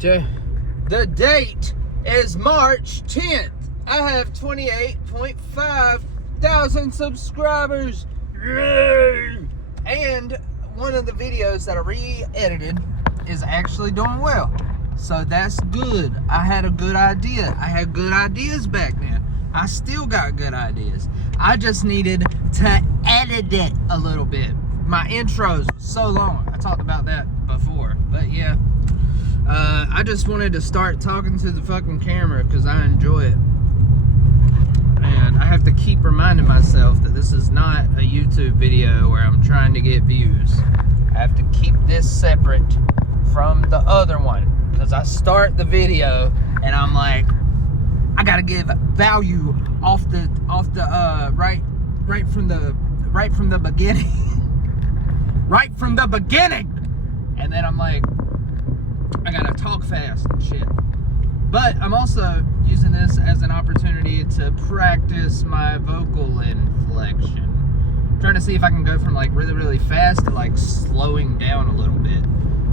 The date is March 10th. I have 28.5 thousand subscribers. Yay! And one of the videos that I re-edited is actually doing well. So that's good. I had a good idea. I had good ideas back then. I still got good ideas. I just needed to edit it a little bit. My intros were so long. I talked about that before. But yeah. I just wanted to start talking to the fucking camera because I enjoy it. And I have to keep reminding myself that this is not a YouTube video where I'm trying to get views. I have to keep this separate from the other one because I start the video and I'm like, I gotta give value off the right from the beginning. Right from the beginning. And then I'm like, I gotta talk fast and shit. But I'm also using this as an opportunity to practice my vocal inflection. Trying to see if I can go from like really, really fast to like slowing down a little bit.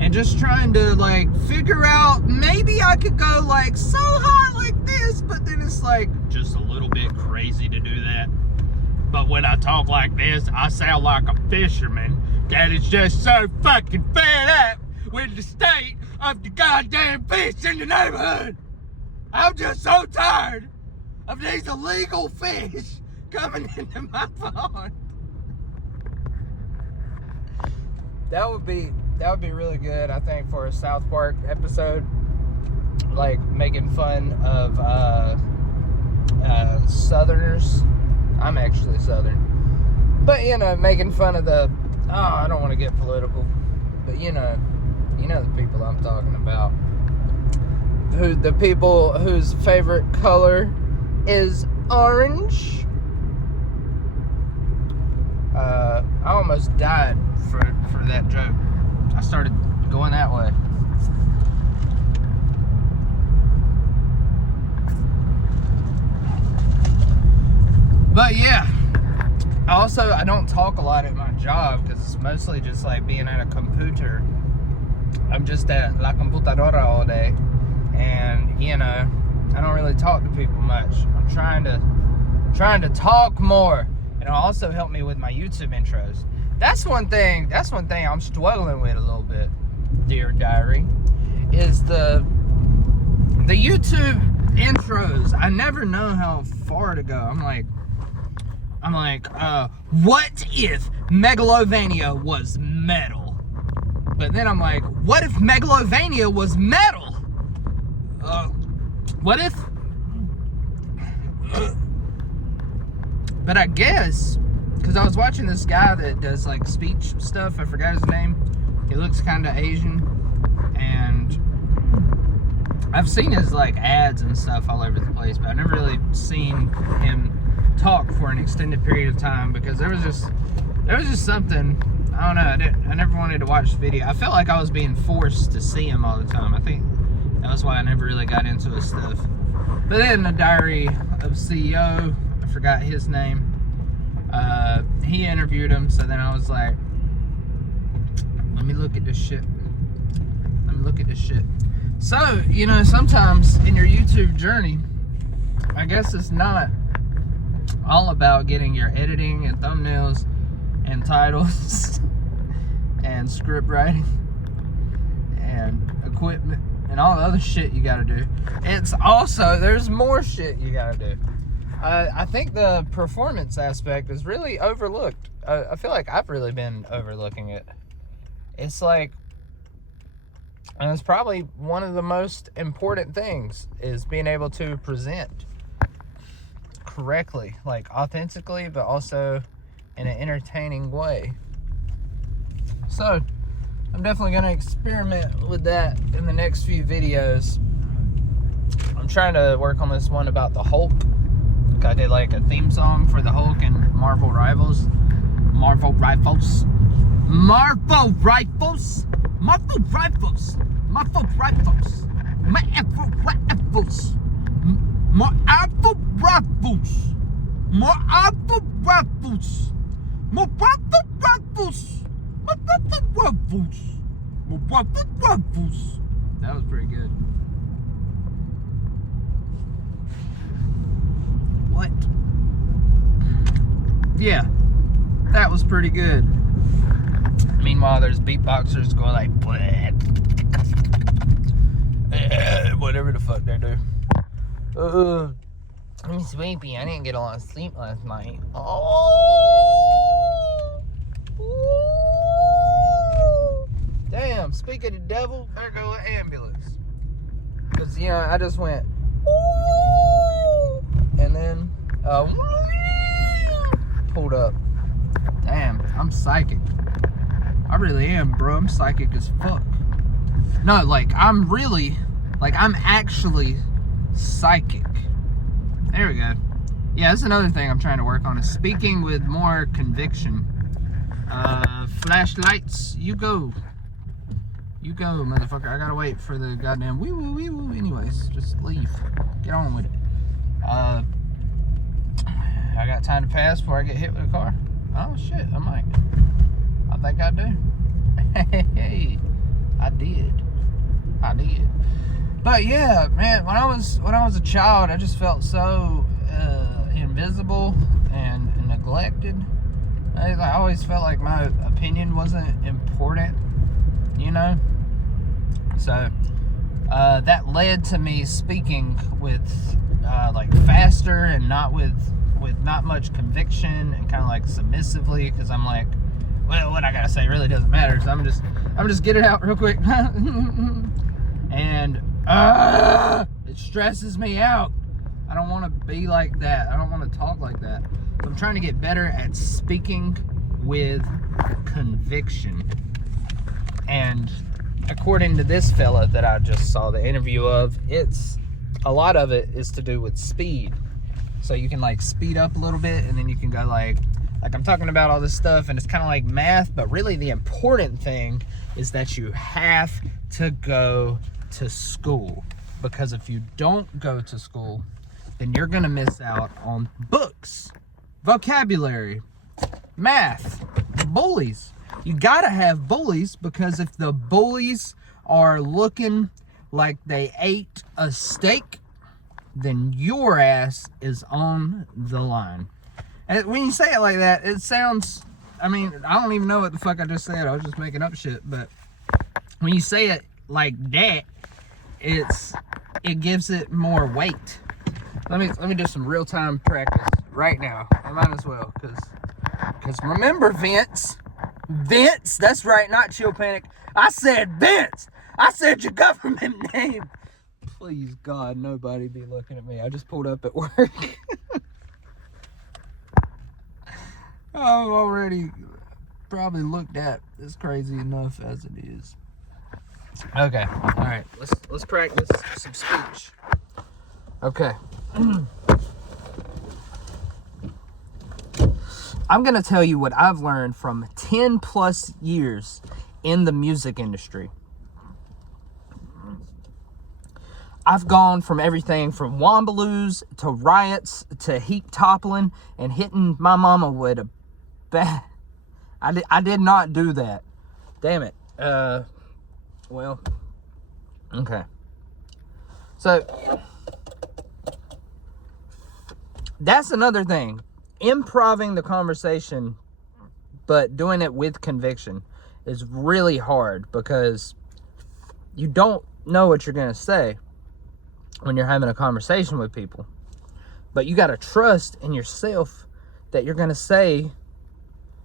And just trying to like figure out, maybe I could go like so high like this, but then it's like just a little bit crazy to do that. But when I talk like this, I sound like a fisherman that is just so fucking fed up with the state of the goddamn fish in the neighborhood. I'm just so tired of these illegal fish coming into my pond. That would be really good, I think, for a South Park episode, like making fun of Southerners. I'm actually Southern, but you know, making fun of the. Oh, I don't want to get political, but you know the people I'm talking about. The people whose favorite color is orange. I almost died for that joke. I started going that way. But yeah, I don't talk a lot at my job because it's mostly just like being at a computer. I'm just at La Computadora all day, and you know, I don't really talk to people much. I'm trying to talk more, and it'll also help me with my YouTube intros. That's one thing I'm struggling with a little bit, dear diary, is the YouTube intros. I never know how far to go. I'm like, what if Megalovania was metal? But then I'm like, what if Megalovania was metal? What if? But I guess, because I was watching this guy that does like speech stuff. I forgot his name. He looks kind of Asian, and I've seen his like ads and stuff all over the place, but I've never really seen him talk for an extended period of time because there was just something. I don't know. I never wanted to watch the video. I felt like I was being forced to see him all the time. I think that was why I never really got into his stuff. But then the Diary of CEO, I forgot his name. He interviewed him, so then I was like, let me look at this shit. So, you know, sometimes in your YouTube journey, I guess it's not all about getting your editing and thumbnails and titles and script writing and equipment and all the other shit you gotta do. It's also, there's more shit you gotta do. I think the performance aspect is really overlooked. I feel like I've really been overlooking it. It's like, and it's probably one of the most important things is being able to present correctly, like authentically, but also in an entertaining way. So I'm definitely going to experiment with that in the next few videos. I'm trying to work on this one about the Hulk. I did like a theme song for the Hulk and Marvel Rivals. Marvel Rivals. Marvel Rivals. Marvel Rivals. Marvel Rivals. Marvel Rivals. Marvel Rivals. Marvel Rivals. Marvel Rivals. Marvel Rivals. Marvel Rivals. That was pretty good. What? Yeah, that was pretty good. Meanwhile, there's beatboxers going like, whatever the fuck they do. I'm sleepy. I didn't get a lot of sleep last night. Oh! Ooh. Damn, speaking of the devil, there go an ambulance. Because, you know, I just went, ooh, and then, pulled up. Damn, I'm psychic. I really am, bro. I'm psychic as fuck. No, like, I'm actually psychic. There we go. Yeah, that's another thing I'm trying to work on, is speaking with more conviction. Flashlights, you go. You go, motherfucker. I gotta wait for the goddamn wee-woo, wee-woo. Anyways, just leave. Get on with it. I got time to pass before I get hit with a car. Oh, shit, I might. I think I do. Hey, I did. But yeah, man, when I was a child, I just felt so invisible and neglected. I always felt like my opinion wasn't important, you know? So that led to me speaking with like faster and not with not much conviction, and kind of like submissively, because I'm like, well, what I gotta say really doesn't matter, so I'm just get it out real quick. And it stresses me out. I don't want to be like that. I don't want to talk like that. So I'm trying to get better at speaking with conviction. And according to this fella that I just saw the interview of, a lot of it is to do with speed. So you can like speed up a little bit, and then you can go like I'm talking about all this stuff, and it's kind of like math, but really the important thing is that you have to go to school. Because if you don't go to school, then you're gonna miss out on books, vocabulary, math, bullies. You gotta have bullies, because if the bullies are looking like they ate a steak, then your ass is on the line. And when you say it like that, it sounds, I mean, I don't even know what the fuck I just said. I was just making up shit. But when you say it like that, it gives it more weight. Let me do some real-time practice right now. I might as well, because remember, Vince, that's right, not Chill Panic. I said Vince. I said your government name. Please, God, nobody be looking at me. I just pulled up at work. I've already probably looked at. It's crazy enough as it is. Okay, all right. Let's practice some speech. Okay. I'm gonna tell you what I've learned from 10 plus years in the music industry. I've gone from everything from Womballoos to riots to heat toppling and hitting my mama with a bat. I did not do that. Damn it. Well, okay. So, that's another thing. Improving the conversation, but doing it with conviction, is really hard, because you don't know what you're going to say when you're having a conversation with people. But you got to trust in yourself that you're going to say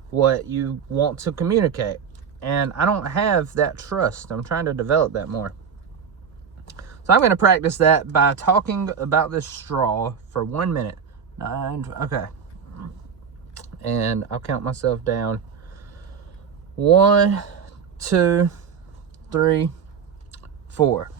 what you want to communicate. And I don't have that trust. I'm trying to develop that more. So I'm going to practice that by talking about this straw for 1 minute. Okay. And I'll count myself down. 1, 2, 3, 4.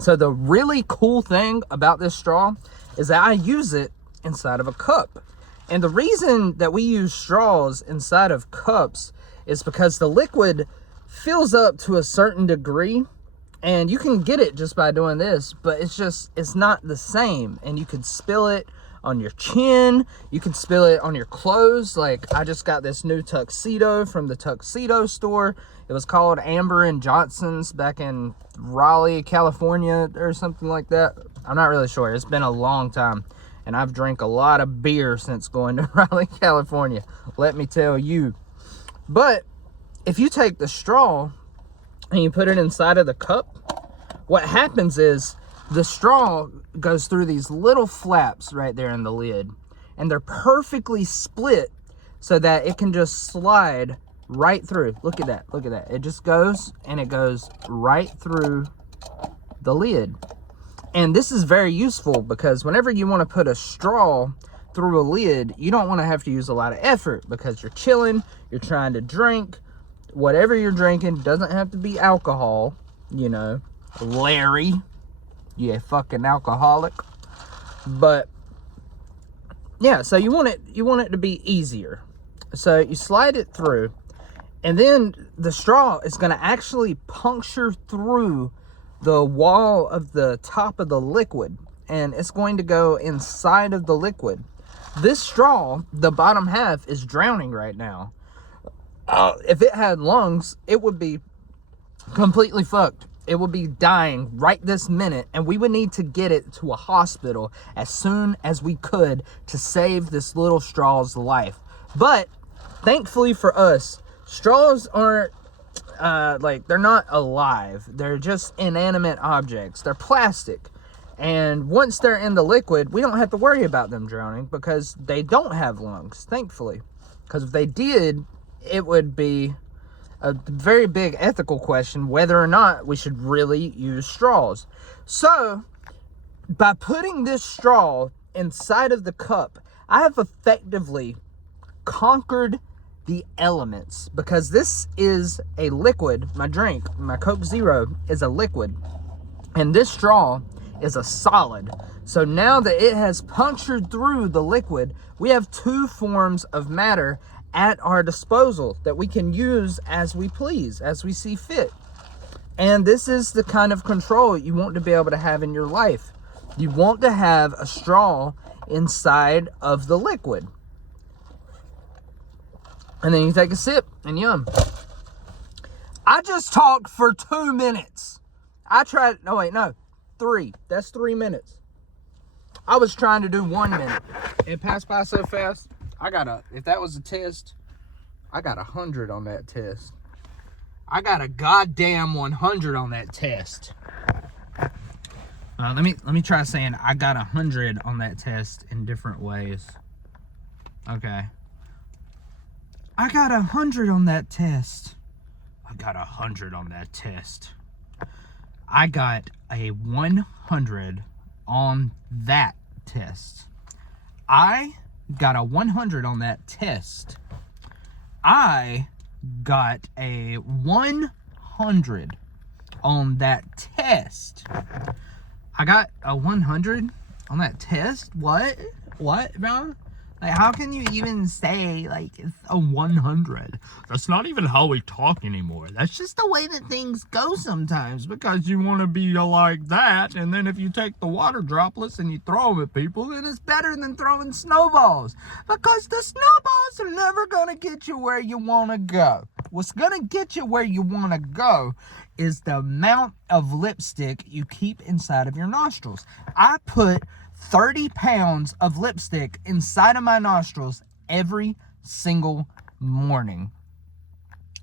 So the really cool thing about this straw is that I use it inside of a cup. And the reason that we use straws inside of cups is because the liquid fills up to a certain degree, and you can get it just by doing this, but it's not the same, and you could spill it on your chin. You can spill it on your clothes. Like, I just got this new tuxedo from the tuxedo store. It was called Amber and Johnson's back in Raleigh, California, or something like that. I'm not really sure. It's been a long time, and I've drank a lot of beer since going to Raleigh, California, let me tell you. But if you take the straw and you put it inside of the cup, what happens is the straw goes through these little flaps right there in the lid, and they're perfectly split so that it can just slide right through. Look at that. Look at that. It just goes, and it goes right through the lid. And this is very useful because whenever you want to put a straw through a lid, you don't want to have to use a lot of effort because you're chilling, you're trying to drink. Whatever you're drinking doesn't have to be alcohol, you know, Larry, you fucking alcoholic. But yeah, so you want it to be easier. So you slide it through, and then the straw is going to actually puncture through the wall of the top of the liquid, and it's going to go inside of the liquid. This straw, the bottom half, is drowning right now. If it had lungs, it would be completely fucked. It would be dying right this minute, and we would need to get it to a hospital as soon as we could to save this little straw's life. But thankfully for us, straws aren't they're not alive. They're just inanimate objects. They're plastic. And once they're in the liquid, we don't have to worry about them drowning because they don't have lungs, thankfully. Because if they did, it would be a very big ethical question whether or not we should really use straws. So, by putting this straw inside of the cup, I have effectively conquered the elements, because this is a liquid. My drink, my Coke Zero, is a liquid, and this straw is a solid. So now that it has punctured through the liquid, we have two forms of matter at our disposal that we can use as we please, as we see fit. And this is the kind of control you want to be able to have in your life. You want to have a straw inside of the liquid. And then you take a sip, and yum. I just talked for 2 minutes. No, wait, no. 3. That's 3 minutes. I was trying to do 1 minute. It passed by so fast. If that was a test, I got 100 on that test. I got a goddamn 100 on that test. Let me try saying I got 100 on that test in different ways. Okay. I got 100 on that test. I got 100 on that test. I got a 100 on that test. I got a 100 on that test. I got a 100 on that test. I got a 100 on that test? What, bro? Like, how can you even say, like, it's a 100? That's not even how we talk anymore. That's just the way that things go sometimes, because you want to be like that, and then if you take the water droplets and you throw them at people, then it's better than throwing snowballs, because the snowballs are never going to get you where you want to go. What's going to get you where you want to go is the amount of lipstick you keep inside of your nostrils. I put 30 pounds of lipstick inside of my nostrils every single morning.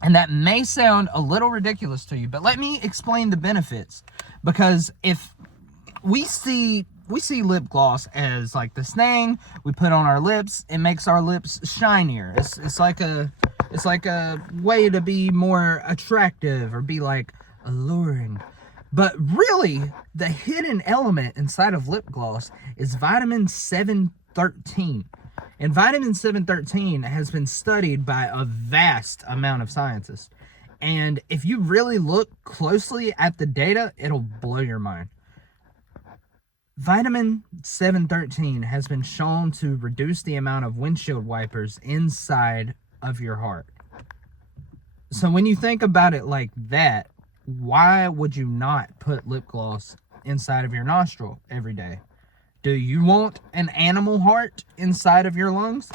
And that may sound a little ridiculous to you, but let me explain the benefits. Because if we see lip gloss as like this thing we put on our lips, it makes our lips shinier. It's like a way to be more attractive or be like alluring. But really, the hidden element inside of lip gloss is vitamin 713. And vitamin 713 has been studied by a vast amount of scientists. And if you really look closely at the data, it'll blow your mind. Vitamin 713 has been shown to reduce the amount of windshield wipers inside of your heart. So when you think about it like that, why would you not put lip gloss inside of your nostril every day? Do you want an animal heart inside of your lungs?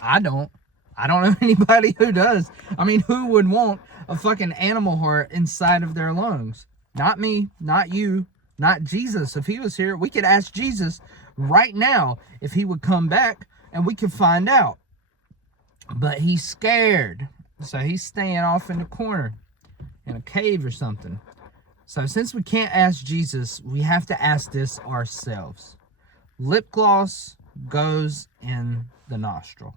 I don't. I don't know anybody who does. I mean, who would want a fucking animal heart inside of their lungs? Not me, not you, not Jesus. If he was here, we could ask Jesus right now if he would come back and we could find out. But he's scared. So he's staying off in the corner in a cave or something. So since we can't ask Jesus, we have to ask this ourselves. Lip gloss goes in the nostril.